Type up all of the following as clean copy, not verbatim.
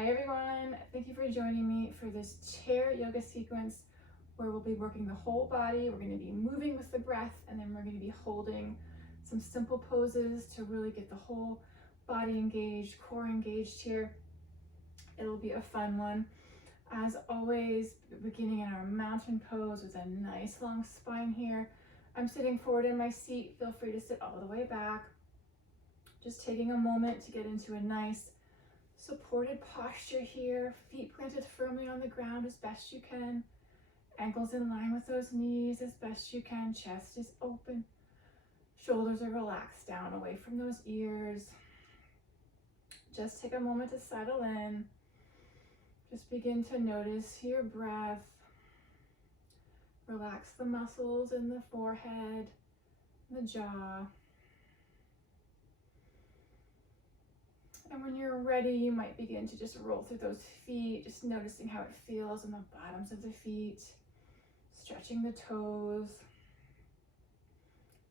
Hi everyone, thank you for joining me for this chair yoga sequence where we'll be working the whole body. We're going to be moving with the breath, and then we're going to be holding some simple poses to really get the whole body engaged, core engaged here. It'll be a fun one. As always, beginning in our mountain pose with a nice long spine here. I'm sitting forward in my seat. Feel free to sit all the way back. Just taking a moment to get into a nice supported posture here, feet planted firmly on the ground as best you can, ankles in line with those knees as best you can, chest is open, shoulders are relaxed down away from those ears. Just take a moment to settle in. Just begin to notice your breath. Relax the muscles in the forehead, the jaw. And when you're ready, you might begin to just roll through those feet, just noticing how it feels in the bottoms of the feet, stretching the toes.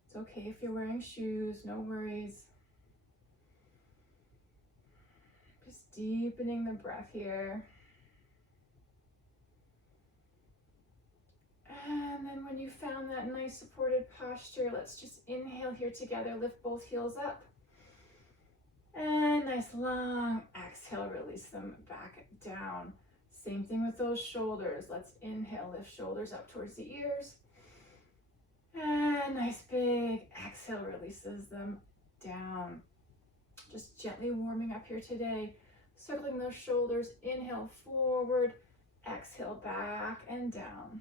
It's okay if you're wearing shoes, no worries. Just deepening the breath here. And then when you found that nice supported posture, let's just inhale here together, lift both heels up. And nice long exhale, release them back down. Same thing with those shoulders. Let's inhale, lift shoulders up towards the ears. And nice big exhale, releases them down. Just gently warming up here today. Circling those shoulders, inhale forward, exhale back and down.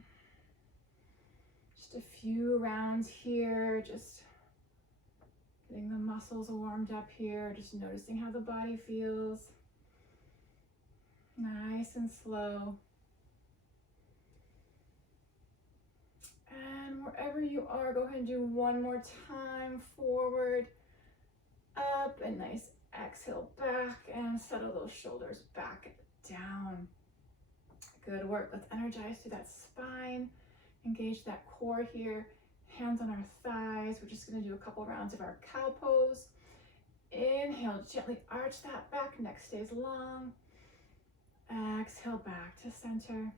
Just a few rounds here, just getting the muscles warmed up here, just noticing how the body feels. Nice and slow. And wherever you are, go ahead and do one more time. Forward, up, and nice exhale back, and settle those shoulders back down. Good work. Let's energize through that spine. Engage that core here. Hands on our thighs. We're just going to do a couple rounds of our cow pose. Inhale, gently arch that back, neck stays long. Exhale back to center.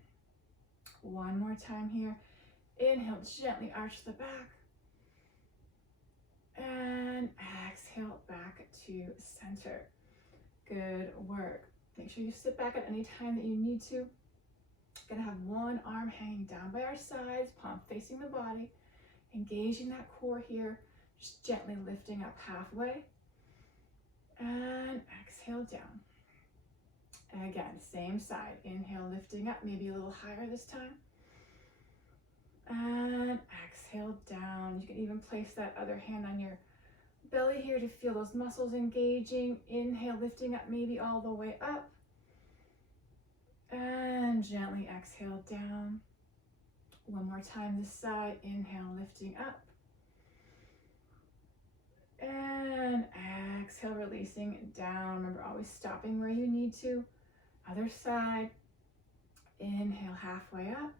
One more time here. Inhale, gently arch the back. And exhale back to center. Good work. Make sure you sit back at any time that you need to. Gonna have one arm hanging down by our sides, palm facing the body. Engaging that core here, just gently lifting up halfway, and exhale down. And again, same side, inhale, lifting up, maybe a little higher this time, and exhale down. You can even place that other hand on your belly here to feel those muscles engaging. Inhale, lifting up, maybe all the way up, and gently exhale down. One more time this side, inhale, lifting up. And exhale, releasing down. Remember, always stopping where you need to. Other side, inhale, halfway up.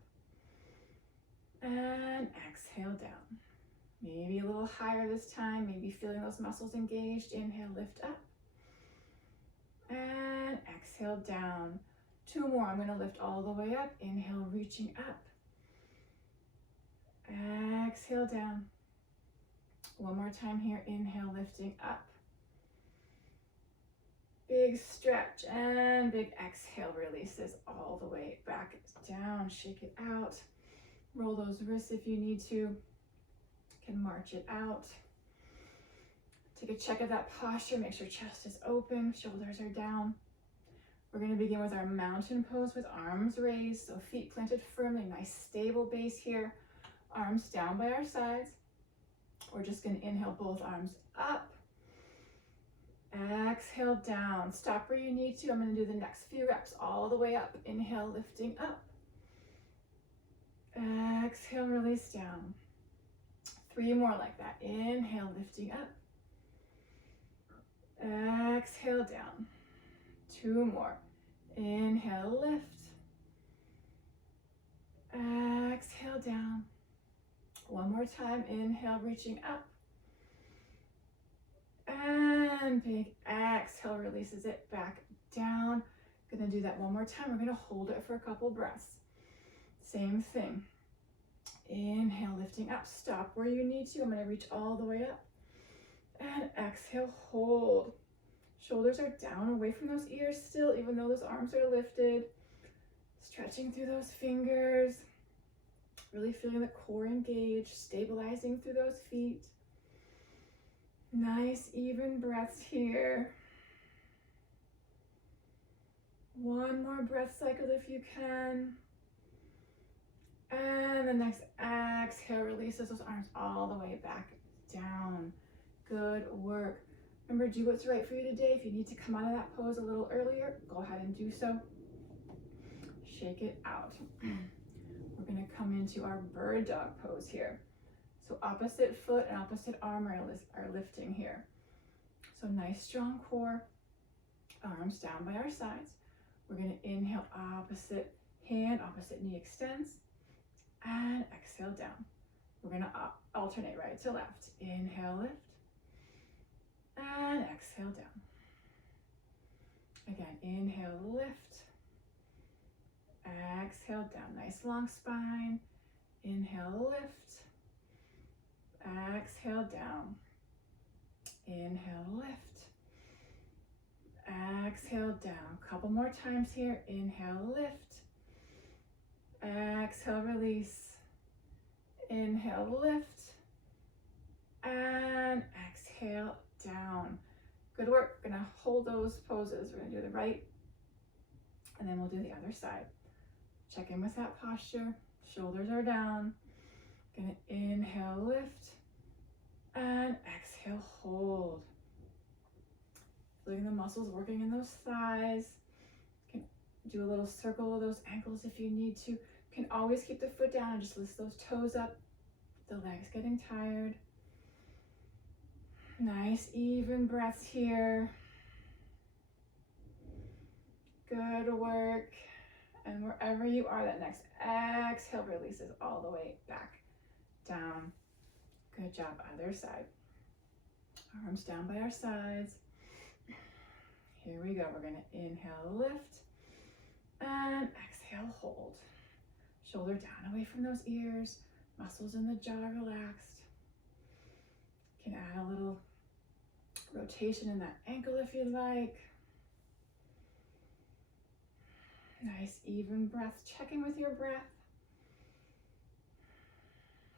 And exhale down. Maybe a little higher this time, maybe feeling those muscles engaged. Inhale, lift up. And exhale down. Two more, I'm gonna lift all the way up. Inhale, reaching up. Exhale down. One more time here. Inhale, lifting up. Big stretch and big exhale, releases all the way back down. Shake it out. Roll those wrists if you need to. You can march it out. Take a check of that posture. Make sure chest is open, shoulders are down. We're going to begin with our mountain pose with arms raised, so feet planted firmly, nice stable base here. Arms down by our sides. We're just going to inhale both arms up. Exhale down. Stop where you need to. I'm going to do the next few reps all the way up. Inhale, lifting up. Exhale, release down. 3 more like that. Inhale, lifting up. Exhale down. 2 more. Inhale, lift. Exhale down. One more time, inhale, reaching up. And big exhale releases it back down. Gonna do that one more time. We're gonna hold it for a couple breaths. Same thing. Inhale, lifting up. Stop where you need to. I'm gonna reach all the way up. And exhale, hold. Shoulders are down, away from those ears still, even though those arms are lifted. Stretching through those fingers. Really feeling the core engaged, stabilizing through those feet. Nice, even breaths here. One more breath cycle if you can. And the next exhale releases those arms all the way back down. Good work. Remember, do what's right for you today. If you need to come out of that pose a little earlier, go ahead and do so. Shake it out. We're going to come into our bird dog pose here. So opposite foot and opposite arm are lifting here. So nice strong core, arms down by our sides. We're going to inhale, opposite hand, opposite knee extends, and exhale down. We're going to alternate right to left. Inhale, lift, and exhale down. Again, inhale, lift, exhale down. Nice long spine. Inhale, lift, exhale down. Inhale, lift, exhale down. Couple more times here. Inhale, lift, exhale, release. Inhale, lift, and exhale down. Good work. We're gonna hold those poses. We're gonna do the right, and then we'll do the other side. Check in with that posture. Shoulders are down. Gonna inhale, lift, and exhale, hold. Feeling the muscles working in those thighs. You can do a little circle of those ankles if you need to. You can always keep the foot down and just lift those toes up. The legs getting tired. Nice even breaths here. Good work. And wherever you are, that next exhale releases all the way back down. Good job. Other side. Arms down by our sides. Here we go. We're going to inhale, lift, and exhale, hold. Shoulder down away from those ears. Muscles in the jaw relaxed. You can add a little rotation in that ankle if you'd like. Nice even breath. Check in with your breath.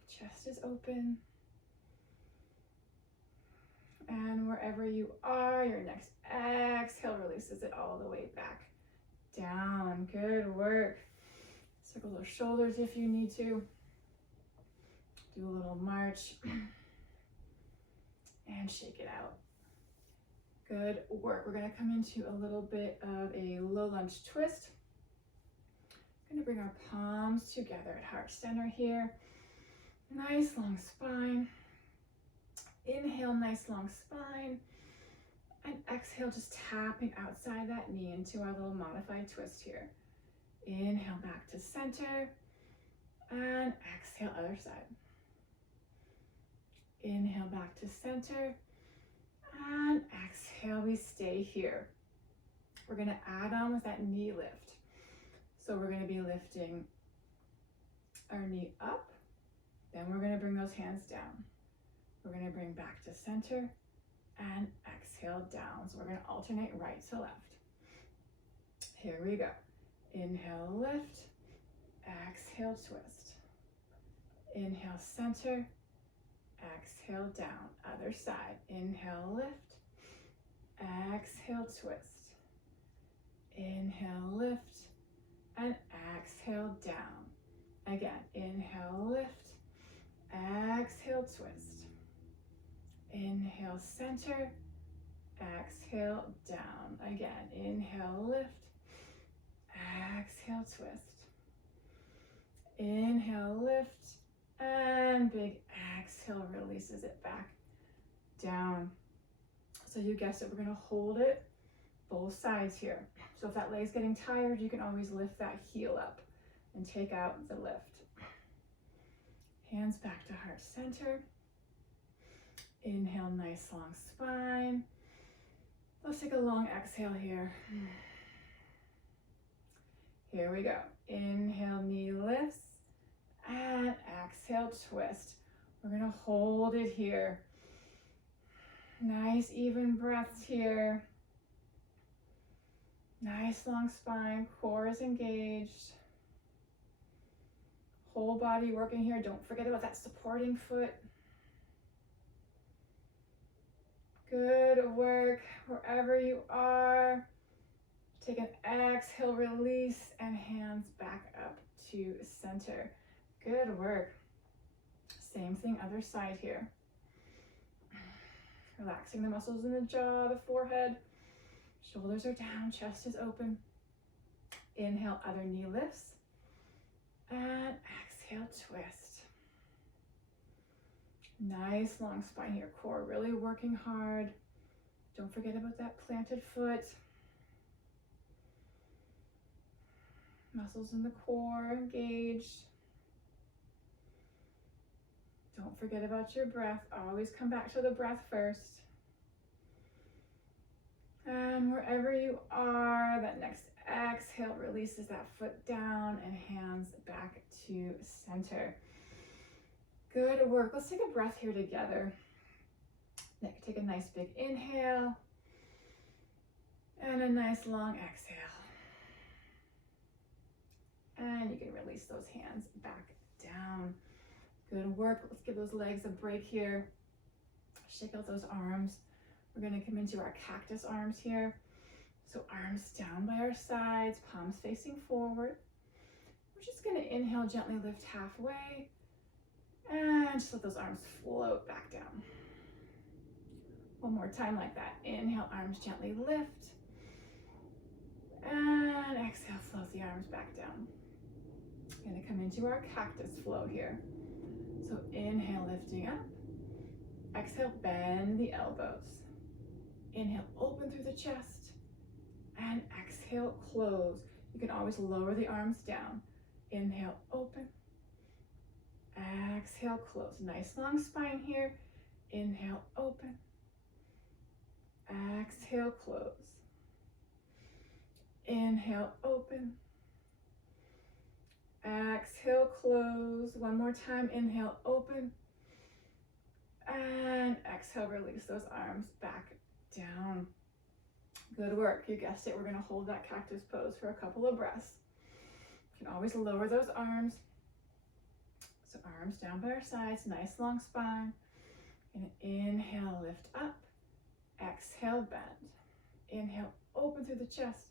Chest is open. And wherever you are, your next exhale releases it all the way back down. Good work. Circle those shoulders if you need to. Do a little march. And shake it out. Good work. We're going to come into a little bit of a low lunge twist. Going to bring our palms together at heart center here. Nice long spine. Inhale, nice long spine. And exhale, just tapping outside that knee into our little modified twist here. Inhale back to center. And exhale, other side. Inhale back to center. And exhale, we stay here. We're going to add on with that knee lift. So we're going to be lifting our knee up. Then we're going to bring those hands down. We're going to bring back to center and exhale down. So we're going to alternate right to left. Here we go. Inhale, lift. Exhale, twist. Inhale, center. Exhale, down. Other side. Inhale, lift. Exhale, twist. Inhale, lift. And exhale, down. Again, inhale, lift. Exhale, twist. Inhale, center. Exhale, down. Again, inhale, lift. Exhale, twist. Inhale, lift. And big exhale releases it back down. So you guessed it, we're going to hold it both sides here. So if that leg's getting tired, you can always lift that heel up and take out the lift. Hands back to heart center. Inhale, nice long spine. Let's take a long exhale here. Here we go. Inhale, knee lifts, and exhale, twist. We're gonna hold it here. Nice even breaths here. Nice long spine, core is engaged. Whole body working here. Don't forget about that supporting foot. Good work wherever you are. Take an exhale, release, and hands back up to center. Good work. Same thing, other side here. Relaxing the muscles in the jaw, the forehead. Shoulders are down, chest is open. Inhale, other knee lifts. And exhale, twist. Nice long spine here, core really working hard. Don't forget about that planted foot. Muscles in the core engaged. Don't forget about your breath. Always come back to the breath first. And wherever you are, that next exhale releases that foot down and hands back to center. Good work. Let's take a breath here together. Take a nice big inhale and a nice long exhale. And you can release those hands back down. Good work. Let's give those legs a break here. Shake out those arms. We're going to come into our cactus arms here. So arms down by our sides, palms facing forward. We're just going to inhale, gently lift halfway. And just let those arms float back down. One more time like that. Inhale, arms gently lift. And exhale, float the arms back down. Going to come into our cactus flow here. So inhale, lifting up. Exhale, bend the elbows. Inhale, open through the chest. And exhale, close. You can always lower the arms down. Inhale, open. Exhale, close. Nice long spine here. Inhale, open. Exhale, close. Inhale, open. Exhale, close. One more time. Inhale, open. And exhale, release those arms back down. Good work. You guessed it. We're going to hold that cactus pose for a couple of breaths. You can always lower those arms. So arms down by our sides. Nice long spine. And inhale, lift up. Exhale, bend. Inhale, open through the chest.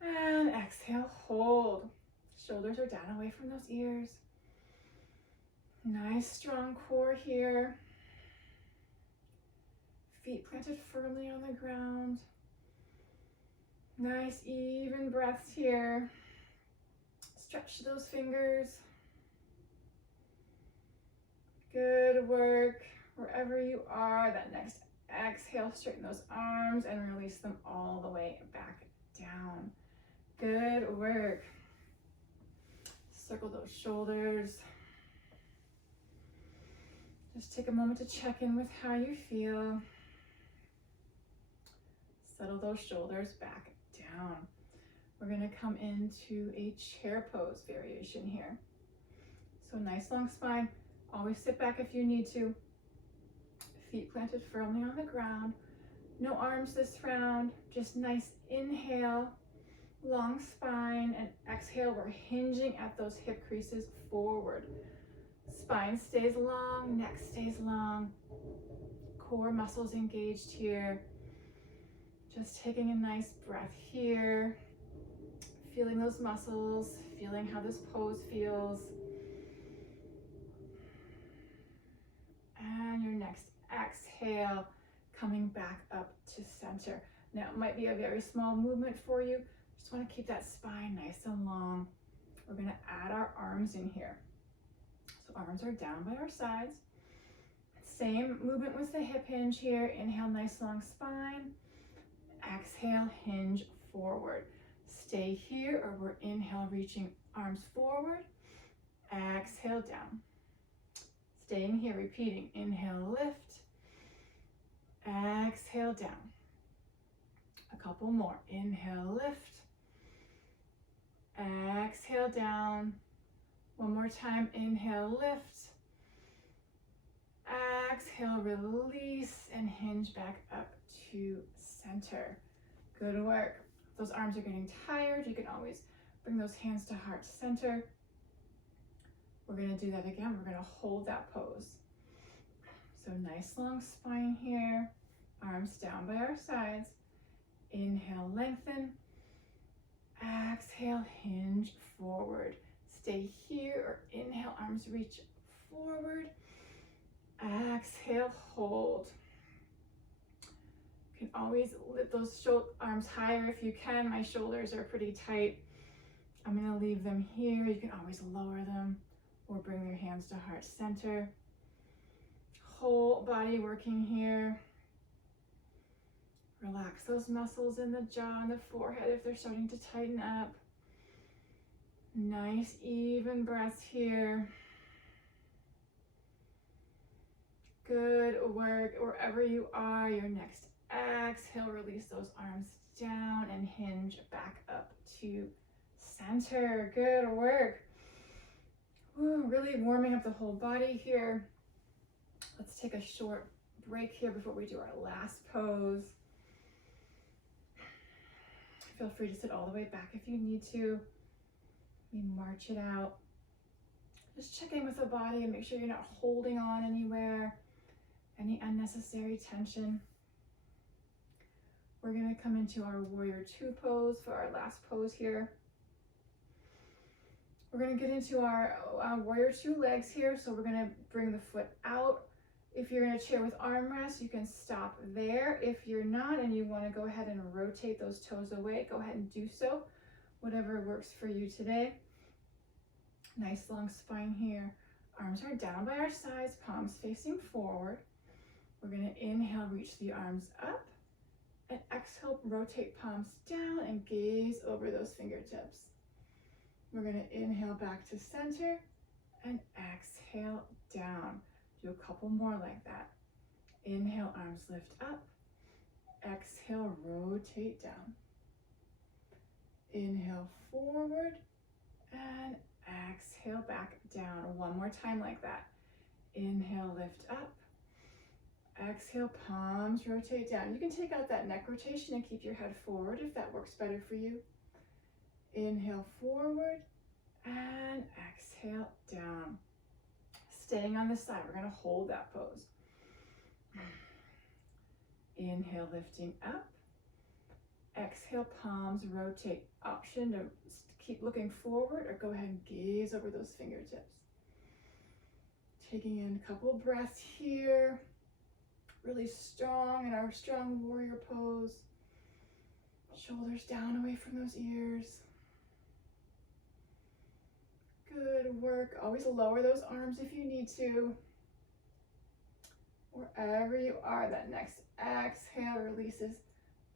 And exhale, hold. Shoulders are down away from those ears. Nice strong core here. Feet planted firmly on the ground. Nice even breaths here. Stretch those fingers. Good work. Wherever you are, that next exhale, straighten those arms and release them all the way back down. Good work. Circle those shoulders. Just take a moment to check in with how you feel. Settle those shoulders back down. We're going to come into a chair pose variation here. So nice long spine. Always sit back if you need to. Feet planted firmly on the ground. No arms this round. Just nice inhale, long spine, and exhale. We're hinging at those hip creases forward. Spine stays long, neck stays long. Core muscles engaged here. Just taking a nice breath here. Feeling those muscles, feeling how this pose feels. And your next exhale, coming back up to center. Now it might be a very small movement for you. Just want to keep that spine nice and long. We're going to add our arms in here. So arms are down by our sides. Same movement with the hip hinge here. Inhale, nice long spine. Exhale, hinge forward. Stay here, or we're inhale, reaching arms forward. Exhale, down. Staying here, repeating. Inhale, lift. Exhale, down. A couple more. Inhale, lift. down. One more time, inhale, lift. Exhale, release, and hinge back up to center. Good work. If those arms are getting tired, you can always bring those hands to heart center. We're gonna do that again. We're gonna hold that pose. So nice long spine here, arms down by our sides. Inhale, lengthen. Exhale, hinge forward. Stay here, or inhale, arms reach forward. Exhale, hold. You can always lift those arms higher if you can. My shoulders are pretty tight. I'm gonna leave them here. You can always lower them or bring your hands to heart center. Whole body working here. Relax those muscles in the jaw and the forehead if they're starting to tighten up. Nice even breaths here. Good work. Wherever you are, your next exhale, release those arms down and hinge back up to center. Good work. Ooh, really warming up the whole body here. Let's take a short break here before we do our last pose. Feel free to sit all the way back if you need to. We march it out. Just check in with the body and make sure you're not holding on anywhere, any unnecessary tension. We're gonna come into our warrior two pose for our last pose here. We're gonna get into our warrior two legs here. So we're gonna bring the foot out. If you're in a chair with armrests, you can stop there. If you're not and you wanna go ahead and rotate those toes away, go ahead and do so. Whatever works for you today. Nice long spine here. Arms are down by our sides, palms facing forward. We're gonna inhale, reach the arms up, and exhale, rotate palms down and gaze over those fingertips. We're gonna inhale back to center and exhale down. Do a couple more like that. Inhale, arms lift up. Exhale, rotate down. Inhale forward and exhale back down. One more time like that. Inhale, lift up. Exhale, palms rotate down. You can take out that neck rotation and keep your head forward if that works better for you. Inhale forward and exhale down. Staying on this side, we're gonna hold that pose. Inhale, lifting up. Exhale, palms rotate. Option to keep looking forward or go ahead and gaze over those fingertips. Taking in a couple breaths here. Really strong in our strong warrior pose. Shoulders down away from those ears. Good work. Always lower those arms if you need to. Wherever you are, that next exhale releases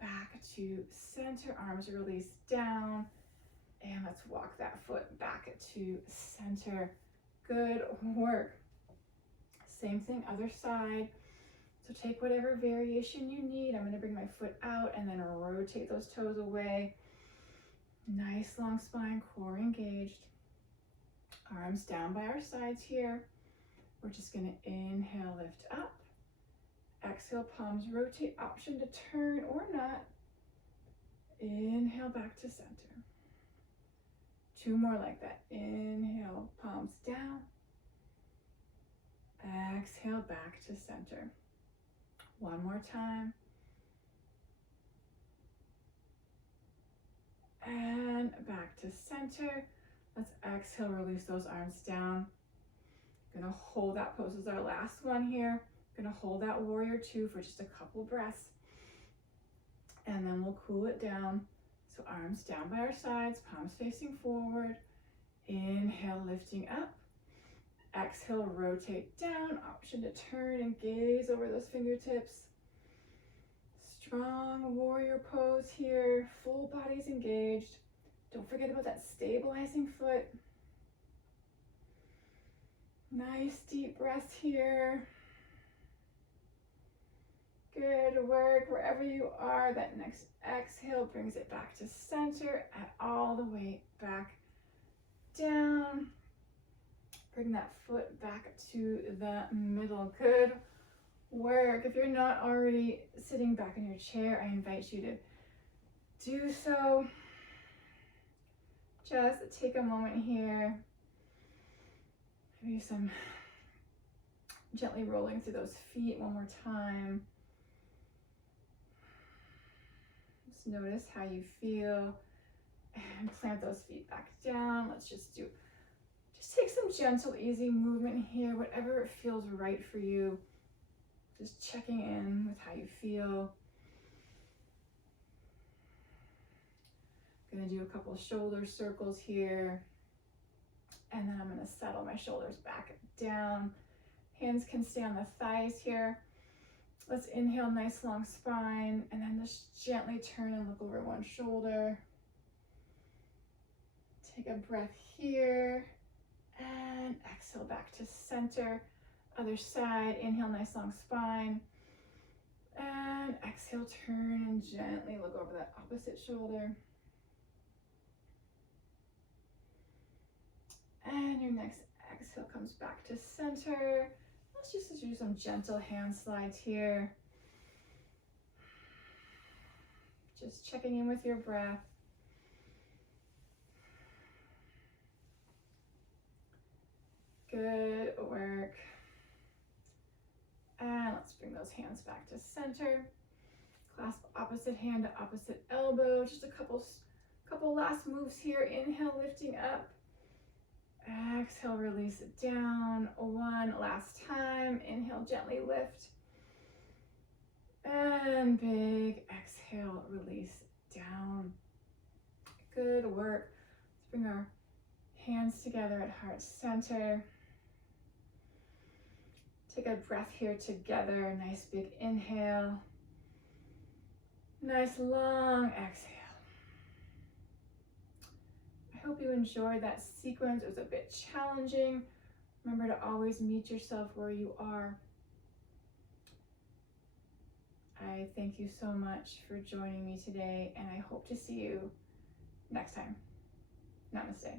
back to center. Arms release down. And let's walk that foot back to center. Good work. Same thing, other side. So take whatever variation you need. I'm going to bring my foot out and then rotate those toes away. Nice long spine, core engaged. Arms down by our sides here. We're just going to inhale, lift up. Exhale, palms rotate. Option to turn or not. Inhale back to center. Two more like that. Inhale, palms down. Exhale, back to center. One more time. And back to center. Let's exhale, release those arms down. Gonna hold that pose as our last one here. Gonna hold that warrior two for just a couple breaths. And then we'll cool it down. So arms down by our sides, palms facing forward. Inhale, lifting up. Exhale, rotate down. Option to turn and gaze over those fingertips. Strong warrior pose here. Full body's engaged. Don't forget about that stabilizing foot. Nice deep breaths here. Good work. Wherever you are, that next exhale brings it back to center and all the way back down. Bring that foot back to the middle. Good work. If you're not already sitting back in your chair, I invite you to do so. Just take a moment here. Maybe some gently rolling through those feet one more time. Just notice how you feel and plant those feet back down. Let's just take some gentle, easy movement here, whatever feels right for you. Just checking in with how you feel. I'm gonna do a couple of shoulder circles here. And then I'm gonna settle my shoulders back down. Hands can stay on the thighs here. Let's inhale, nice long spine, and then just gently turn and look over one shoulder. Take a breath here, and exhale back to center. Other side, inhale, nice long spine, and exhale, turn and gently look over that opposite shoulder. And your next exhale comes back to center. Let's just do some gentle hand slides here. Just checking in with your breath. Good work. And let's bring those hands back to center. Clasp opposite hand to opposite elbow. Just a couple last moves here. Inhale, lifting up. Exhale, release it down. One last time. Inhale, gently lift. And big exhale, release down. Good work. Let's bring our hands together at heart center. Take a breath here together. Nice big inhale. Nice long exhale. I hope you enjoyed that sequence. It was a bit challenging. Remember to always meet yourself where you are. I thank you so much for joining me today, and I hope to see you next time. Namaste.